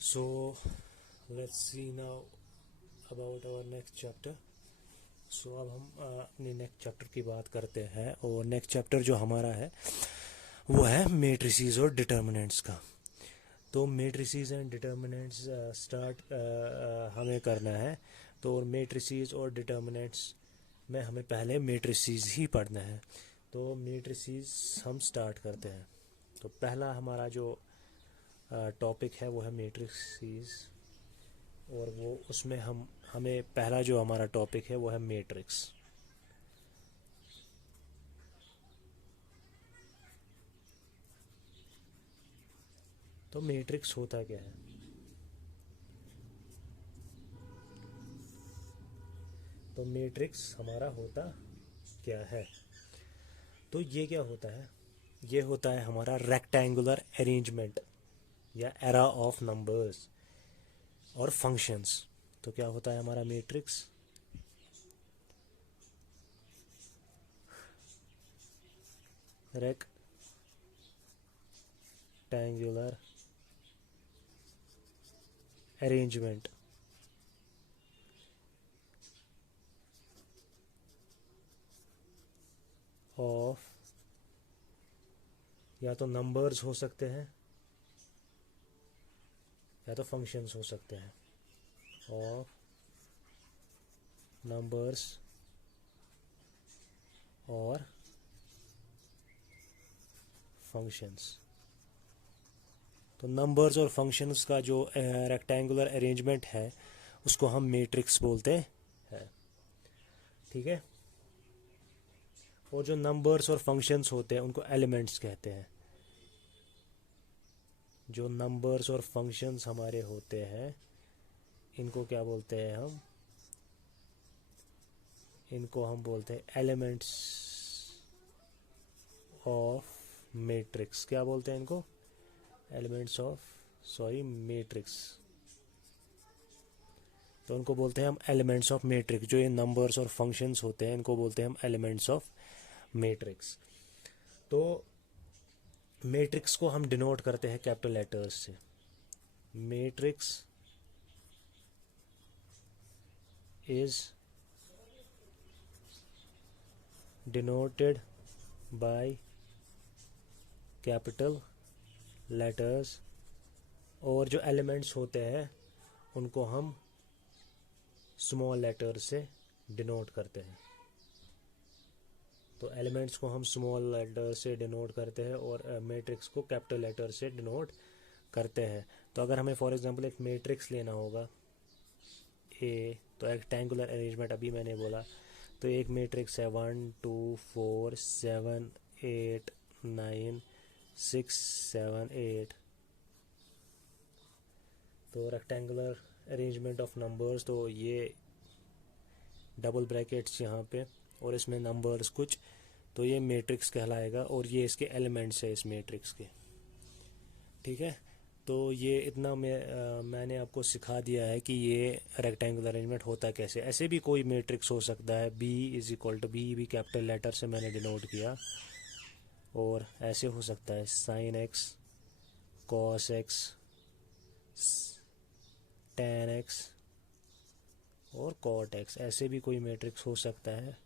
So let's see now about our next chapter. सो अब हम अपने नेक्स्ट चैप्टर की बात करते हैं, और नेक्स्ट चैप्टर जो हमारा है वो है मेट्रिसेस और डिटर्मिनेंट्स का। तो मेट्रिसेस एंड डिटर्मिनेंट्स स्टार्ट हमें करना है। तो मेट्रिसेस और डिटर्मिनेंट्स में हमें पहले मेट्रिसेस ही पढ़ना है। तो मेट्रिसेस हम स्टार्ट करते हैं। तो पहला हमारा जो टॉपिक है वो है मेट्रिसेस, और वो उसमें हमें पहला जो हमारा टॉपिक है वो है मैट्रिक्स। तो मैट्रिक्स होता क्या है? तो मैट्रिक्स हमारा होता क्या है? तो ये क्या होता है? ये होता है हमारा रेक्टेंगुलर अरेंजमेंट या एरा ऑफ नंबर्स और फंक्शंस। तो क्या होता है हमारा मैट्रिक्स? रेक्टेंगुलर अरेंजमेंट ऑफ, या तो नंबर्स हो सकते हैं या तो फंक्शंस हो सकते हैं, ऑफ नंबर्स और फंक्शंस। तो नंबर्स और फंक्शंस का जो रेक्टेंगुलर अरेंजमेंट है उसको हम मैट्रिक्स बोलते हैं। ठीक है। और जो नंबर्स और फंक्शंस होते हैं उनको एलिमेंट्स कहते हैं। जो नंबर्स और फंक्शंस हमारे होते हैं इनको क्या बोलते हैं इनको हम बोलते हैं एलिमेंट्स ऑफ मैट्रिक्स। क्या बोलते हैं इनको? Elements of matrix. तो उनको बोलते हैं हम एलिमेंट्स ऑफ मैट्रिक्स। जो ये नंबर्स और फंक्शंस होते हैं इनको बोलते हैं हम एलिमेंट्स ऑफ मैट्रिक्स। तो मैट्रिक्स को हम डिनोट करते हैं कैपिटल लेटर्स से। Matrix is denoted by capital letters, और जो एलिमेंट्स होते हैं उनको हम स्मॉल लेटर से डिनोट करते हैं। तो एलिमेंट्स को हम स्मॉल लेटर से डिनोट करते हैं और मैट्रिक्स को कैपिटल लेटर से डिनोट करते हैं। तो अगर हमें फॉर एग्जांपल एक मैट्रिक्स लेना होगा ए, तो रेक्टेंगुलर अरेंजमेंट अभी मैंने बोला, तो एक मैट्रिक्स है 1 2 4 7 8 9 6 7 8। तो रेक्टेंगुलर अरेंजमेंट ऑफ नंबर्स, तो ये डबल ब्रैकेट्स यहाँ पे और इसमें नंबर्स कुछ, तो ये मैट्रिक्स कहलाएगा, और ये इसके एलिमेंट्स है इस मैट्रिक्स के। ठीक है। तो ये इतना मैंने आपको सिखा दिया है कि ये रेक्टेंगुलर अरेंजमेंट होता कैसे। ऐसे भी कोई मैट्रिक्स हो सकता है, B is equal to B भी कैपिटल लेटर से मैंने डिनोट किया, और ऐसे हो सकता है sine x, cos x, tan x और कॉट एक्स। ऐसे भी कोई मैट्रिक्स हो सकता है।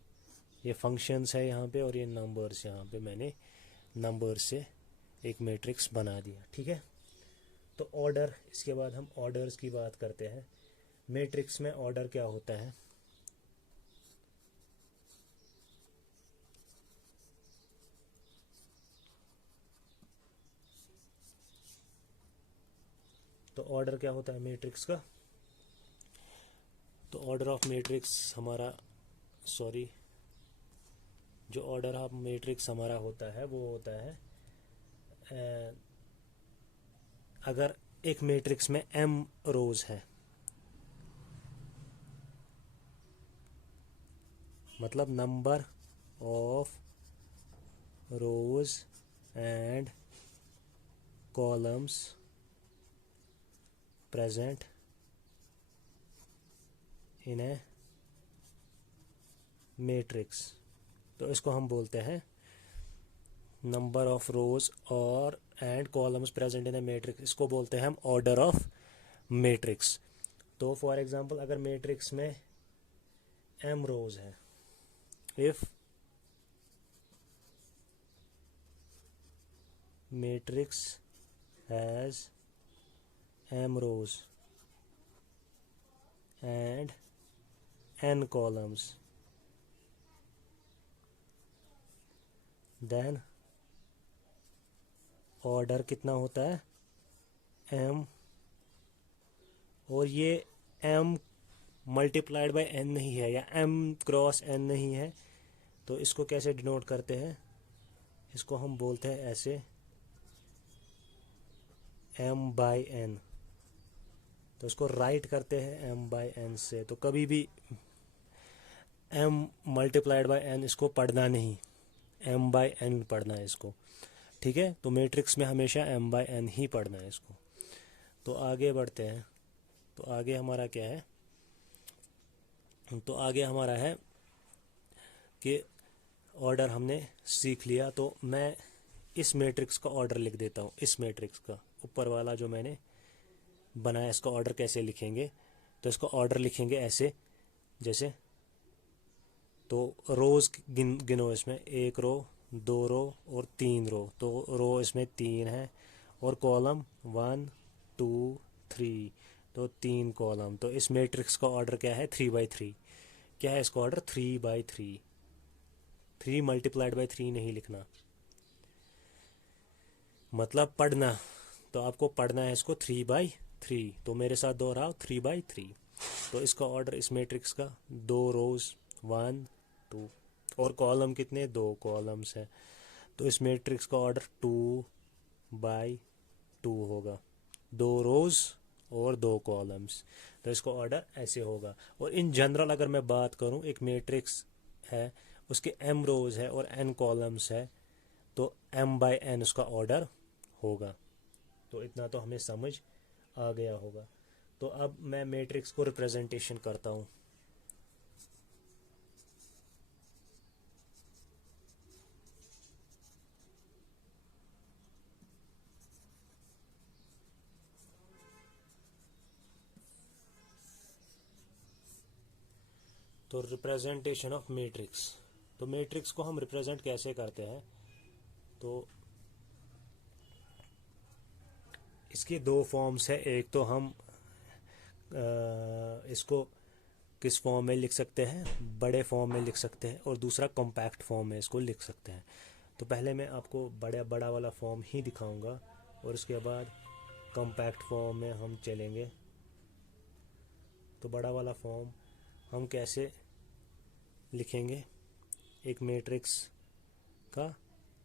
ये फंक्शंस है यहाँ पे, और ये नंबर्स यहाँ पे मैंने नंबर से एक मैट्रिक्स बना दिया। ठीक है। तो ऑर्डर, इसके बाद हम ऑर्डर्स की बात करते हैं। मैट्रिक्स में ऑर्डर क्या होता है? तो ऑर्डर क्या होता है मैट्रिक्स का? तो ऑर्डर ऑफ मैट्रिक्स हमारा जो ऑर्डर ऑफ मैट्रिक्स हमारा होता है वो होता है, अगर एक मैट्रिक्स में m रोज है, मतलब number of rows and columns present in A matrix, तो इसको हम बोलते हैं नंबर ऑफ रोज और and columns present in A matrix. इसको बोलते हैं हम ऑर्डर ऑफ मैट्रिक्स। तो फॉर एग्जांपल अगर मैट्रिक्स में m रोज है, if matrix has m rows and n columns, then order कितना होता है m, और ये m मल्टीप्लाइड बाय n नहीं है या m क्रॉस n नहीं है, तो इसको कैसे डिनोट करते हैं, इसको हम बोलते हैं ऐसे m बाई n। तो इसको राइट करते हैं m बाई n से। तो कभी भी m मल्टीप्लाइड बाय n इसको पढ़ना नहीं, m बाई n पढ़ना है इसको, ठीक है। तो मैट्रिक्स में हमेशा m बाई n ही पढ़ना है इसको। तो आगे बढ़ते हैं। तो आगे हमारा क्या है, तो आगे हमारा है कि ऑर्डर हमने सीख लिया। तो मैं इस मैट्रिक्स का ऑर्डर लिख देता हूँ, इस मैट्रिक्स का ऊपर वाला जो मैंने बनाया, इसका ऑर्डर कैसे लिखेंगे, तो इसका ऑर्डर लिखेंगे ऐसे जैसे, तो रोज़ गिनो इसमें, 1 रो, 2 रो और 3 रो। तो रो इसमें 3 है और कॉलम 1 2 3, तो 3 कॉलम। तो इस मैट्रिक्स का ऑर्डर क्या है, 3/3। क्या है इसका ऑर्डर, 3/3। 3 मल्टीप्लाइड बाई 3 नहीं लिखना, मतलब पढ़ना। तो आपको पढ़ना है इसको 3/3। तो मेरे साथ दोहराओ 3/3। तो इसका ऑर्डर इस मैट्रिक्स का 2 रोज 1 2 और कॉलम कितने, 2 कॉलम्स है। तो इस मैट्रिक्स का ऑर्डर 2/2 होगा, 2 रोज और 2 कॉलम्स। तो इसका ऑर्डर ऐसे होगा। और इन जनरल अगर मैं बात करूं, एक मैट्रिक्स है, उसके m रोज है और n कॉलम्स है, तो m बाई n उसका ऑर्डर होगा। तो इतना तो हमें समझ आ गया होगा। तो अब मैं मैट्रिक्स को रिप्रेजेंटेशन करता हूँ। तो रिप्रेजेंटेशन ऑफ मैट्रिक्स, तो मैट्रिक्स को हम रिप्रेजेंट कैसे करते हैं, तो इसकी 2 फॉर्म्स है। एक तो हम इसको किस फॉर्म में लिख सकते हैं, बड़े फॉर्म में लिख सकते हैं, और दूसरा कॉम्पैक्ट फॉर्म में इसको लिख सकते हैं। तो पहले मैं आपको बड़ा वाला फॉर्म ही दिखाऊंगा और उसके बाद कॉम्पैक्ट फॉर्म में हम चलेंगे। तो बड़ा वाला फॉर्म हम कैसे लिखेंगे एक मैट्रिक्स का,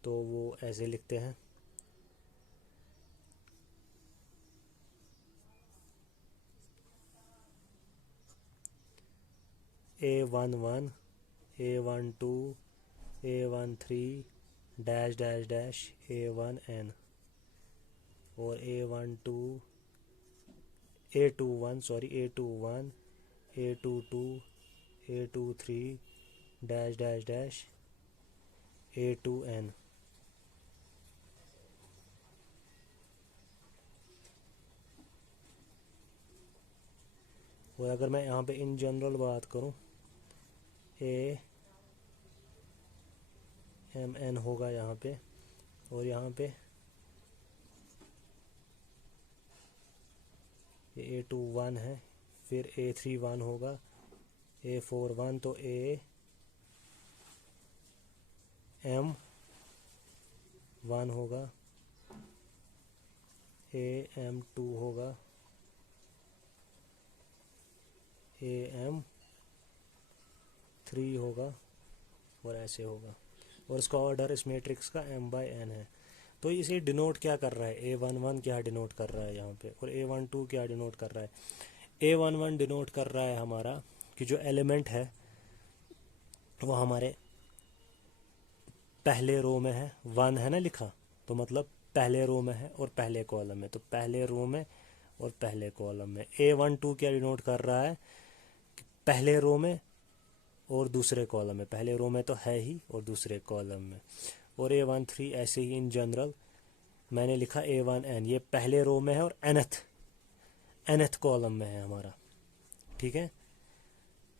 तो वो ऐसे लिखते हैं, A11 A12 A13 dash dash dash A1n, और A12 A21 sorry A21 A22 A23 dash dash dash A2n। और अगर मैं यहाँ पे इन जनरल बात करूँ, AMN होगा यहाँ पे, और यहाँ पे ये A21 है, फिर A31 होगा, A41, तो AM1 होगा, AM2 होगा, AM3 होगा, और ऐसे होगा। और इसका ऑर्डर इस मैट्रिक्स का m बाई n है। तो इसे डिनोट क्या कर रहा है, A11 क्या डिनोट कर रहा है यहाँ पे, और A12 क्या डिनोट कर रहा है। A11 डिनोट कर रहा है हमारा कि जो एलिमेंट है वो हमारे पहले रो में है, 1 है ना लिखा, तो मतलब पहले रो में है और पहले कॉलम में। तो पहले रो में और पहले कॉलम में। A12 क्या डिनोट कर रहा है, पहले रो में और दूसरे कॉलम में, पहले रो में तो है ही और दूसरे कॉलम में। और A13 ऐसे ही इन जनरल मैंने लिखा A1n, ये पहले रो में है और nth nth कॉलम में है हमारा, ठीक है।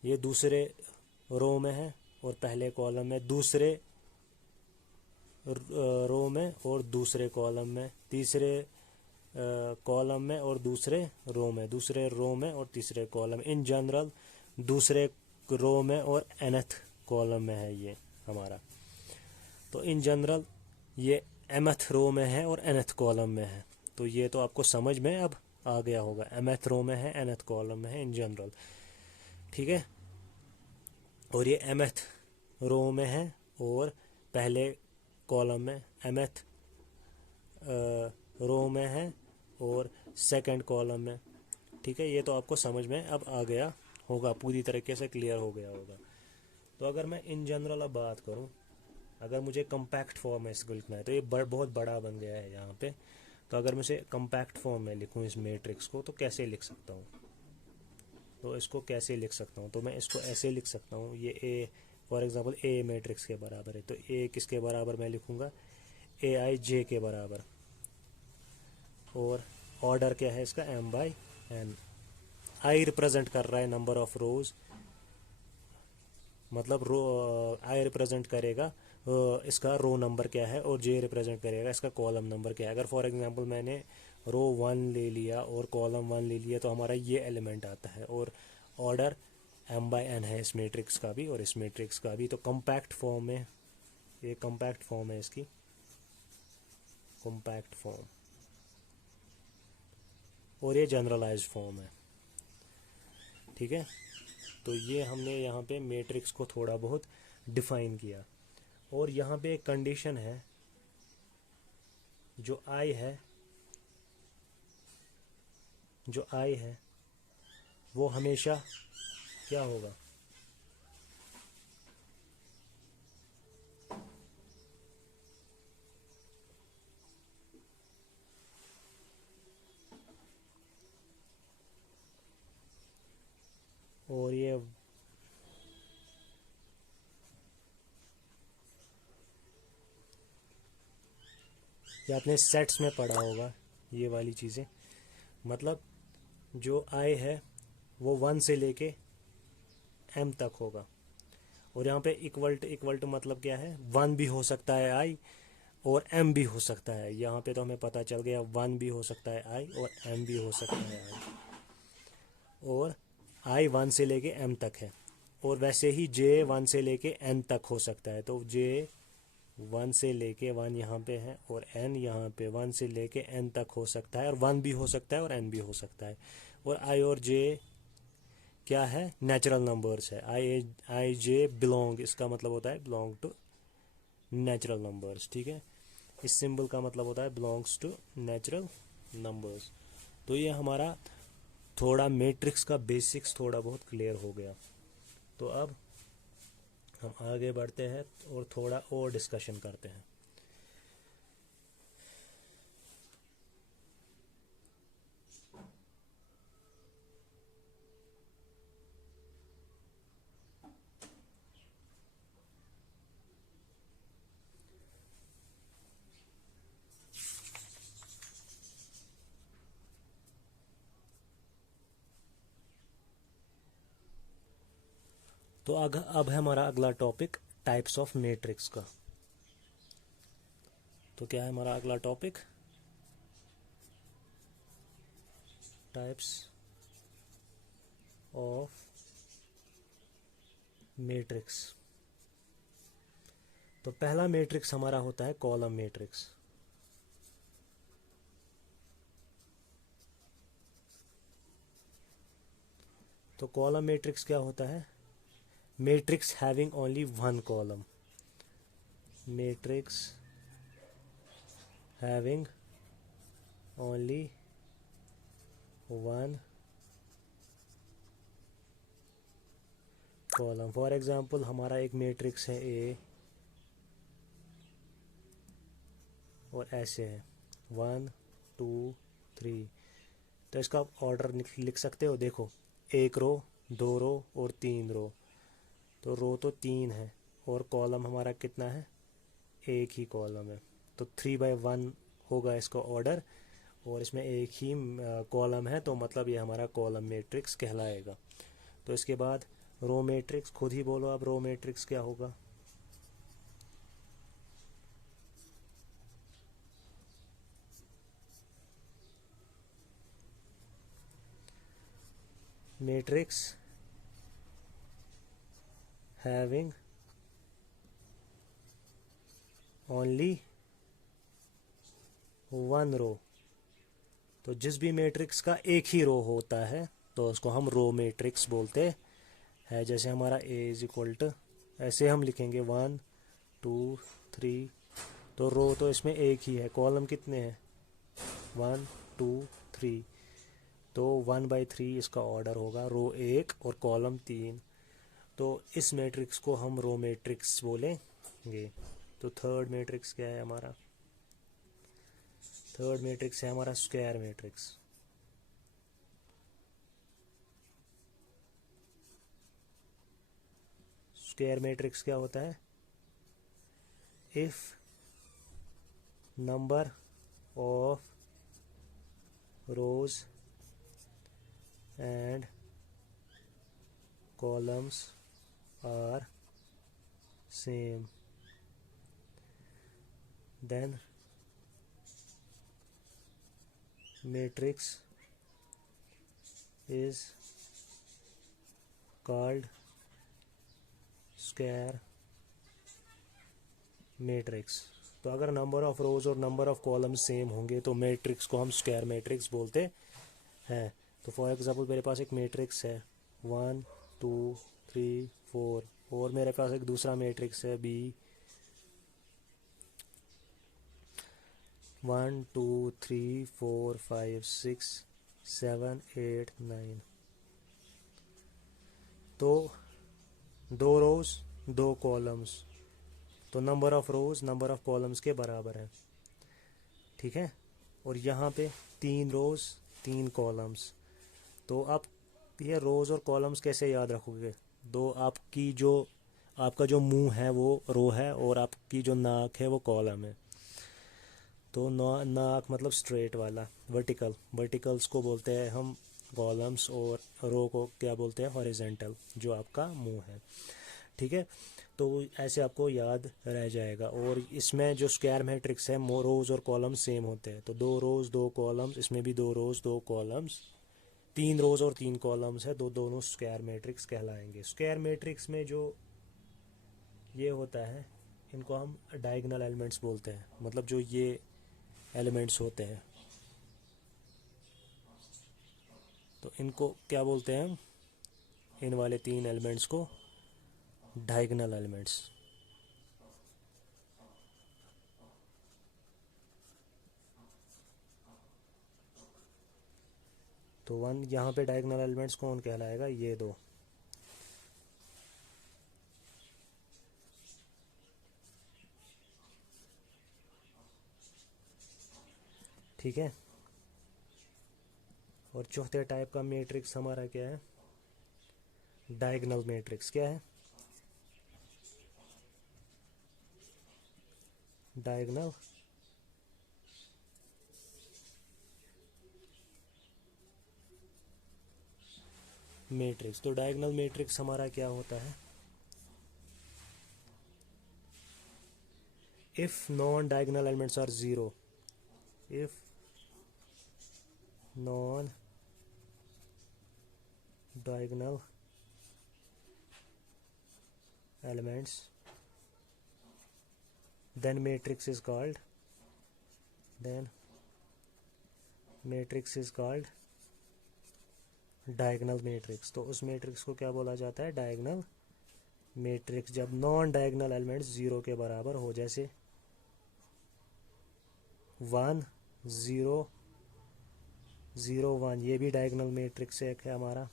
ये दूसरे रो में है और पहले कॉलम में, दूसरे रो में और दूसरे कॉलम में, तीसरे कॉलम में और दूसरे रो में, दूसरे रो में और तीसरे कॉलम। इन जनरल दूसरे रो में और nth कॉलम में है ये हमारा। तो इन जनरल ये mth रो में है और nth कॉलम में है। तो ये तो आपको समझ में अब आ गया होगा, mth रो में है, nth कॉलम में है इन जनरल, ठीक है। और ये mth रो में है और पहले कॉलम में, mth रो में है और सेकंड कॉलम में, ठीक है। ये तो आपको समझ में अब आ गया होगा, पूरी तरीके से क्लियर हो गया होगा। तो अगर मैं इन जनरल अब बात करूं, अगर मुझे कम्पैक्ट फॉर्म में इसको लिखना है तो ये बहुत बड़ा बन गया है यहाँ पे। तो अगर मैं इसे कम्पैक्ट फॉर्म में लिखूँ इस मैट्रिक्स को, तो कैसे लिख सकता हूँ? तो इसको कैसे लिख सकता हूँ? तो मैं इसको ऐसे लिख सकता हूँ, ये A for example A matrix के बराबर है, तो ए किसके बराबर मैं लिखूँगा? ए आई जे के बराबर। और ऑर्डर क्या है इसका? m by n। I represent कर रहा है नंबर ऑफ रोज, मतलब रो आई रिप्रेजेंट करेगा इसका रो नंबर क्या है, और जे रिप्रेजेंट करेगा इसका कॉलम नंबर क्या है। अगर फॉर एग्जांपल मैंने रो 1 ले लिया और कॉलम 1 ले लिया तो हमारा ये एलिमेंट आता है, और ऑर्डर m बाई n है इस मैट्रिक्स का भी और इस मैट्रिक्स का भी। तो कम्पैक्ट फॉर्म में, ये कम्पैक्ट फॉर्म है इसकी, कम्पैक्ट फॉर्म, और ये जनरलाइज्ड फॉर्म है, ठीक है। तो ये हमने यहाँ पे मैट्रिक्स को थोड़ा बहुत डिफाइन किया। और यहाँ पे एक कंडीशन है, जो आई है, जो आई है वो हमेशा क्या होगा? और ये आपने सेट्स में पढ़ा होगा ये वाली चीज़ें, मतलब जो आई है वो 1 से लेके m तक होगा। और यहाँ पे इक्वल टू मतलब क्या है? 1 भी हो सकता है आई और m भी हो सकता है। यहाँ पे तो हमें पता चल गया 1 भी हो सकता है आई और m भी हो सकता है आई, और i 1 से लेके m तक है। और वैसे ही j 1 से लेके n तक हो सकता है। तो j 1 से लेके 1 यहाँ पे है और n यहाँ पे 1 से लेके n तक हो सकता है, और 1 भी हो सकता है और n भी हो सकता है। और i और j क्या है? नेचुरल नंबर्स है। आई जे बिलोंग, इसका मतलब होता है बिलोंग टू नेचुरल नंबर्स, ठीक है। इस सिंबल का मतलब होता है बिलोंग्स टू नेचुरल नंबर्स। तो ये हमारा थोड़ा मैट्रिक्स का बेसिक्स थोड़ा बहुत क्लियर हो गया। तो अब हम आगे बढ़ते हैं और थोड़ा और डिस्कशन करते हैं। तो अब है हमारा अगला टॉपिक टाइप्स ऑफ मैट्रिक्स का। तो क्या है हमारा अगला टॉपिक? Types of matrix. तो पहला मैट्रिक्स हमारा होता है कॉलम मैट्रिक्स। तो कॉलम मैट्रिक्स क्या होता है? Matrix having only 1 column. Matrix having only 1 column. For example हमारा एक मैट्रिक्स है ए, और ऐसे है 1 2 3। तो इसका आप ऑर्डर लिख सकते हो। देखो, 1 रो, 2 रो और 3 रो। तो रो तो 3 है और कॉलम हमारा कितना है? एक ही कॉलम है। तो 3/1 होगा इसका ऑर्डर। और इसमें एक ही कॉलम है, तो मतलब ये हमारा कॉलम मैट्रिक्स कहलाएगा। तो इसके बाद रो मैट्रिक्स, खुद ही बोलो अब रो मैट्रिक्स क्या होगा। Matrix having only one row. तो जिस भी मैट्रिक्स का एक ही रो होता है तो उसको हम रो मैट्रिक्स बोलते हैं। जैसे हमारा ए इज इक्वल टू, ऐसे हम लिखेंगे 1 2 3, तो रो तो इसमें एक ही है, कॉलम कितने हैं 1 2 3, तो 1/3 इसका ऑर्डर होगा, रो 1 और कॉलम 3। तो इस मैट्रिक्स को हम रो मैट्रिक्स बोलेंगे। तो थर्ड मैट्रिक्स क्या है हमारा, थर्ड मैट्रिक्स है हमारा स्क्वायर मैट्रिक्स। स्क्वायर मैट्रिक्स क्या होता है, if number of rows and columns are same then matrix is called square matrix। तो अगर नंबर ऑफ रोज और नंबर ऑफ कॉलम सेम होंगे तो मैट्रिक्स को हम स्क्वायर मैट्रिक्स बोलते हैं। तो फॉर एग्जांपल मेरे पास एक मैट्रिक्स है 1 2 3 4, और मेरे पास एक दूसरा मैट्रिक्स है बी 1 2 3 4 5 6 7 8 9। तो 2 रोज 2 कॉलम्स, तो number of rose number of columns के बराबर है, ठीक है। और यहाँ पे 3 रोज 3 कॉलम्स। तो आप ये रोज और कॉलम्स कैसे याद रखोगे, आपका जो मुंह है वो रो है और आपकी जो नाक है वो कॉलम है। तो नाक मतलब स्ट्रेट वाला, वर्टिकल्स को बोलते हैं हम कॉलम्स, और रो को क्या बोलते हैं हॉरिजेंटल, जो आपका मुंह है, ठीक है। तो ऐसे आपको याद रह जाएगा। और इसमें जो स्क्वायर मैट्रिक्स है रोज और कॉलम सेम होते हैं, तो 2 रोज 2 कॉलम्स, इसमें भी 2 रोज 2 कॉलम्स, 3 रोज और 3 कॉलम्स है, दोनों स्क्वायर मैट्रिक्स कहलाएंगे। स्क्वायर मैट्रिक्स में जो ये होता है इनको हम डायगोनल एलिमेंट्स बोलते हैं, मतलब जो ये एलिमेंट्स होते हैं तो इनको क्या बोलते हैं, इन वाले 3 एलिमेंट्स को डायगोनल एलिमेंट्स। तो 1 यहाँ पे डायगोनल एलिमेंट्स कौन कहलाएगा, ये 2, ठीक है। और चौथे टाइप का मैट्रिक्स हमारा क्या है, डायगोनल मैट्रिक्स। क्या है, डायगोनल मैट्रिक्स। तो डायगोनल मैट्रिक्स हमारा क्या होता है, if non diagonal elements are 0, if non diagonal elements then matrix is called diagonal matrix. तो उस मैट्रिक्स को क्या बोला जाता है, डायगोनल मैट्रिक्स, जब नॉन डायगोनल एलिमेंट्स 0 के बराबर हो, जैसे 1 0 0 1, ये भी डायगोनल मैट्रिक्स एक है हमारा।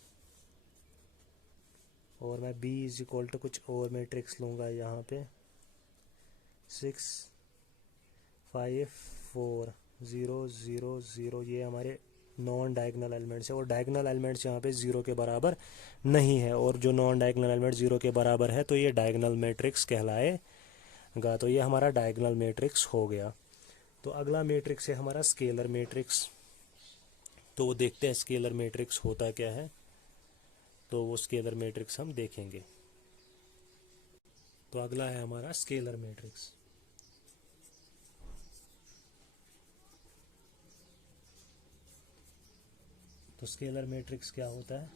और मैं b इज इक्वल टू कुछ और मैट्रिक्स लूँगा यहाँ पे 6 5 4 0 0 0, ये हमारे नॉन डायगोनल एलिमेंट्स है। और डायगोनल एलिमेंट्स यहाँ पे 0 के बराबर नहीं है, और जो नॉन डायगोनल एलिमेंट 0 के बराबर है तो ये डायगोनल मैट्रिक्स कहलाएगा। तो ये हमारा डायगोनल मैट्रिक्स हो गया। तो अगला मैट्रिक्स है हमारा स्केलर मैट्रिक्स। तो वो देखते हैं स्केलर मैट्रिक्स होता क्या है, तो वो स्केलर मैट्रिक्स हम देखेंगे। तो अगला है हमारा स्केलर मैट्रिक्स। तो स्केलर मैट्रिक्स क्या होता है?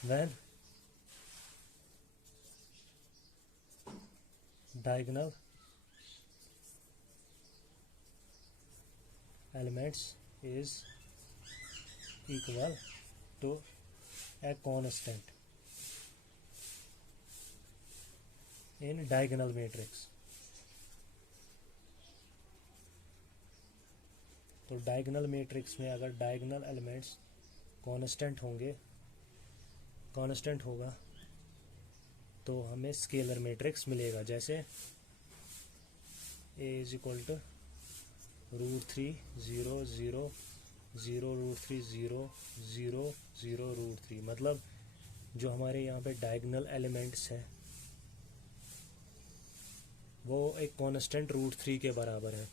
when diagonal elements is equal to a constant in diagonal matrix। तो डायगोनल मैट्रिक्स में अगर डायगोनल एलिमेंट्स कांस्टेंट होगा तो हमें स्केलर मैट्रिक्स मिलेगा। जैसे a इज इक्वल टू √3 0 0 0 √3 0 0 0 √3, मतलब जो हमारे यहाँ पे डायगोनल एलिमेंट्स है वो एक कांस्टेंट √3 के बराबर है।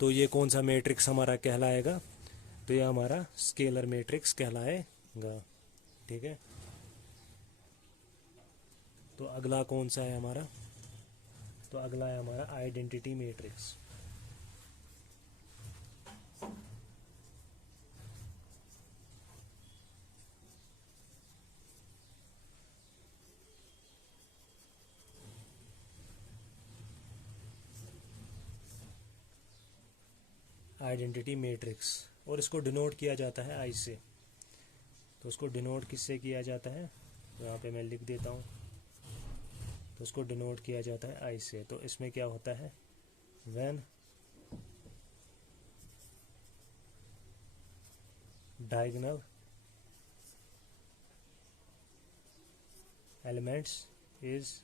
तो ये कौन सा मैट्रिक्स हमारा कहलाएगा? तो ये हमारा स्केलर मैट्रिक्स कहलाएगा। ठीक है। तो अगला कौन सा है हमारा? तो अगला है हमारा आइडेंटिटी मैट्रिक्स। आइडेंटिटी मैट्रिक्स, और इसको डिनोट किया जाता है आई से। तो उसको डिनोट किससे किया जाता है? यहाँ पे मैं लिख देता हूँ। तो उसको डिनोट किया जाता है आई से। तो इसमें क्या होता है? When diagonal elements is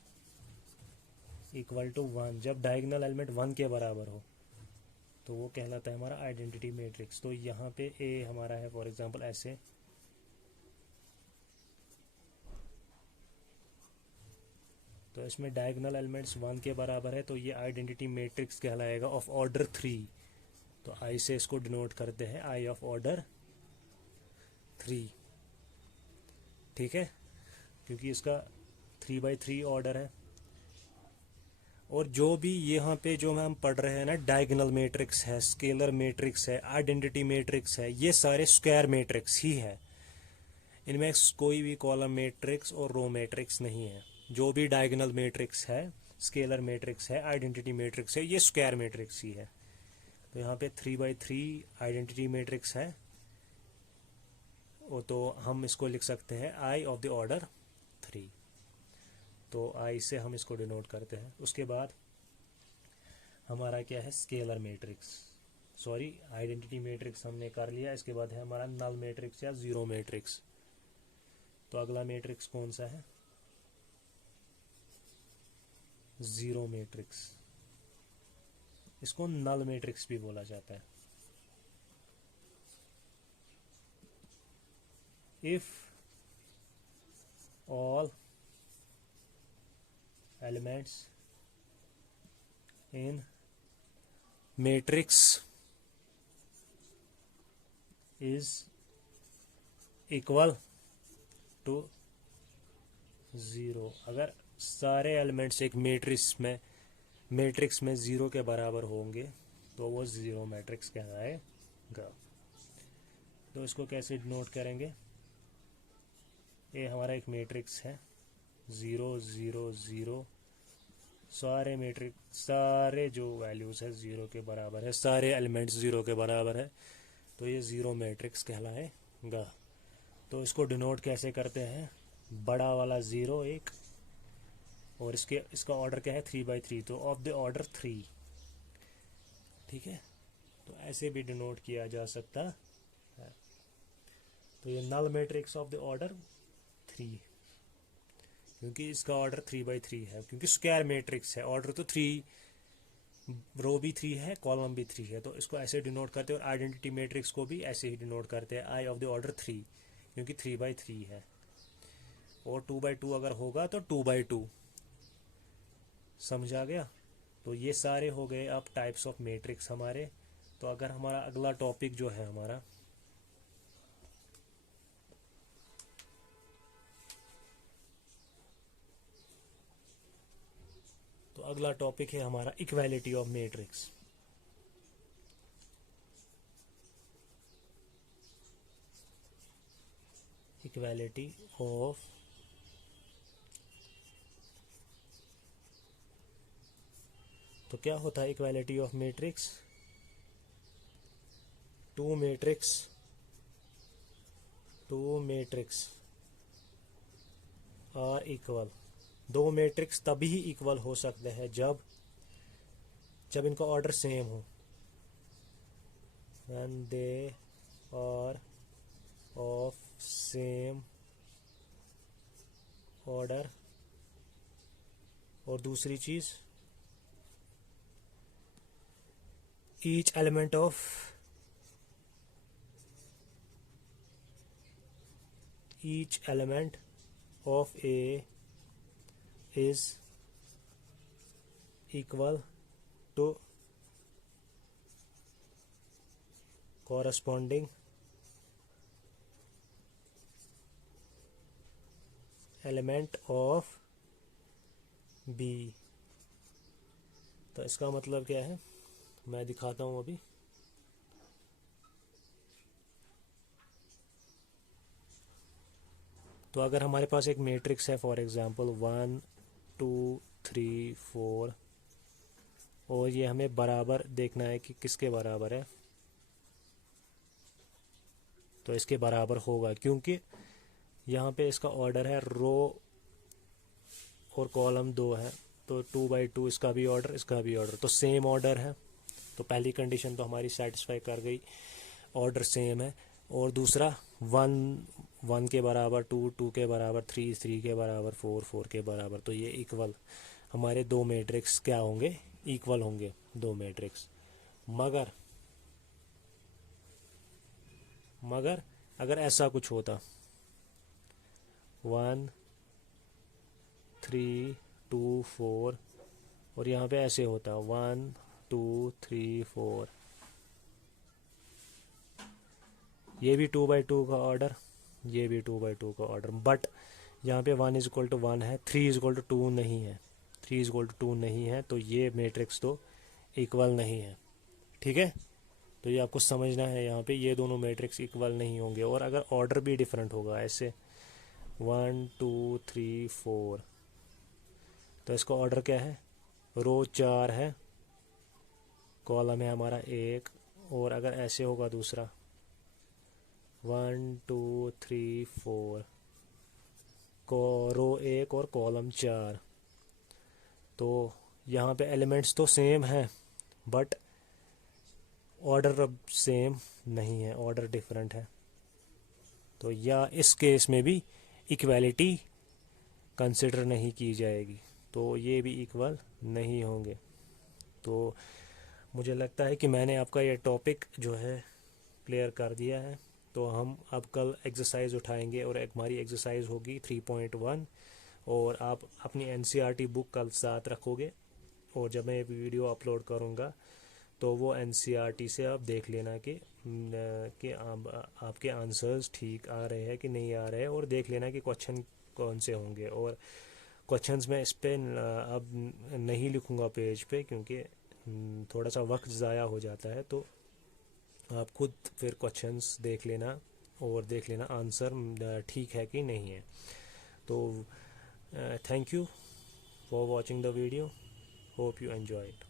equal to 1, जब डायगोनल एलिमेंट 1 के बराबर हो तो वो कहलाता है हमारा आइडेंटिटी मैट्रिक्स। तो यहाँ पे ए हमारा है फॉर एग्जांपल ऐसे, तो इसमें डायगोनल एलिमेंट्स 1 के बराबर है तो ये आइडेंटिटी मैट्रिक्स कहलाएगा ऑफ ऑर्डर 3। तो आई से इसको डिनोट करते हैं आई ऑफ ऑर्डर 3। ठीक है, क्योंकि इसका 3/3 ऑर्डर है। और जो भी यहाँ पे जो हम पढ़ रहे हैं ना, डायगोनल मैट्रिक्स है, स्केलर मैट्रिक्स है, आइडेंटिटी मैट्रिक्स है, ये सारे स्क्वायर मैट्रिक्स ही है। इनमें कोई भी कॉलम मैट्रिक्स और रो मैट्रिक्स नहीं है। जो भी डायगोनल मैट्रिक्स है, स्केलर मैट्रिक्स है, आइडेंटिटी मैट्रिक्स है, ये स्क्वायर मैट्रिक्स ही है। तो यहाँ पे 3/3 आइडेंटिटी मैट्रिक्स है, वो तो हम इसको लिख सकते हैं आई ऑफ द ऑर्डर 3। तो आई से हम इसको डिनोट करते हैं। उसके बाद हमारा क्या है? Scalar matrix, sorry identity matrix हमने कर लिया। इसके बाद है हमारा नल मैट्रिक्स या जीरो मैट्रिक्स। तो अगला मैट्रिक्स कौन सा है? Zero matrix. इसको नल मैट्रिक्स भी बोला जाता है। If all elements in matrix is equal to 0, अगर सारे एलिमेंट्स एक मैट्रिक्स में 0 के बराबर होंगे तो वो जीरो मैट्रिक्स कहलाएगा। तो इसको कैसे डिनोट करेंगे? ये हमारा एक मैट्रिक्स है 0 0 0, सारे मैट्रिक्स सारे जो वैल्यूज़ है 0 के बराबर है, सारे एलिमेंट्स 0 के बराबर है, तो ये जीरो मैट्रिक्स कहलाएगा। तो इसको डिनोट कैसे करते हैं? बड़ा वाला 0 एक, और इसका ऑर्डर क्या है? 3/3, तो ऑफ द ऑर्डर 3। ठीक है, तो ऐसे भी डिनोट किया जा सकता है। तो ये null matrix of the order 3, क्योंकि इसका ऑर्डर 3/3 है, क्योंकि स्क्वायर मैट्रिक्स है। ऑर्डर तो 3, रो भी 3 है, कॉलम भी 3 है, तो इसको ऐसे डिनोट करते हैं। और आइडेंटिटी मैट्रिक्स को भी ऐसे ही डिनोट करते हैं आई ऑफ द ऑर्डर 3, क्योंकि 3/3 है। और 2/2 अगर होगा तो 2/2। समझ आ गया? तो ये सारे हो गए अब टाइप्स ऑफ मैट्रिक्स हमारे। तो तो अगर हमारा अगला टॉपिक जो है हमारा तो अगला टॉपिक है हमारा equality of matrix. Equality of तो क्या होता है equality of matrix? Two matrix are equal. दो मैट्रिक्स तभी इक्वल हो सकते हैं जब इनका ऑर्डर सेम हो। when they are of same order। और दूसरी चीज each element of A is equal to corresponding element of B। तो इसका मतलब क्या है, मैं दिखाता हूँ अभी। तो अगर हमारे पास एक मैट्रिक्स है, फॉर एग्जांपल 1 2 3 4, और ये हमें बराबर देखना है कि किसके बराबर है। तो इसके बराबर होगा क्योंकि यहाँ पे इसका ऑर्डर है रो और कॉलम 2 है, तो 2 by 2 इसका भी ऑर्डर, इसका भी ऑर्डर, तो सेम ऑर्डर है। तो पहली कंडीशन तो हमारी सेटिस्फाई कर गई, ऑर्डर सेम है। और दूसरा 1 के बराबर, 2 के बराबर, 3 के बराबर, 4 के बराबर, तो ये इक्वल हमारे दो मैट्रिक्स क्या होंगे, इक्वल होंगे दो मैट्रिक्स। मगर अगर ऐसा कुछ होता 1 3 2 4 और यहाँ पे ऐसे होता 1 2 3 4, ये भी 2 by 2 का ऑर्डर, ये भी 2 by 2 का ऑर्डर, बट यहाँ पे 1 = 1 है, 3 = 2 नहीं है, 3 = 2 नहीं है, तो ये मैट्रिक्स तो इक्वल नहीं है। ठीक है, तो ये आपको समझना है, यहाँ पे ये दोनों मैट्रिक्स इक्वल नहीं होंगे। और अगर ऑर्डर भी डिफरेंट होगा, ऐसे 1 2 3 4, तो इसका ऑर्डर क्या है, रो 4 है, कॉलम है हमारा 1। और अगर ऐसे होगा दूसरा 1 2 3 4, रो 1 और कॉलम 4, तो यहाँ पे एलिमेंट्स तो सेम है बट ऑर्डर अब सेम नहीं है, ऑर्डर डिफरेंट है। तो या इस केस में भी इक्वालिटी कंसिडर नहीं की जाएगी, तो ये भी इक्वल नहीं होंगे। तो मुझे लगता है कि मैंने आपका ये टॉपिक जो है क्लियर कर दिया है। तो हम अब कल एक्सरसाइज उठाएंगे और एक हमारी एक्सरसाइज होगी 3.1, और आप अपनी NCERT बुक कल साथ रखोगे, और जब मैं वीडियो अपलोड करूँगा तो वो NCERT से आप देख लेना कि आपके आंसर्स ठीक आ रहे हैं कि नहीं आ रहे हैं, और देख लेना कि क्वेश्चन कौन से होंगे। और क्वेश्चंस मैं इस पर अब नहीं लिखूँगा पेज पे, क्योंकि थोड़ा सा वक्त ज़ाया हो जाता है। तो आप खुद फिर क्वेश्चंस देख लेना और देख लेना आंसर ठीक है कि नहीं है। तो thank you for watching the video, hope you enjoy it.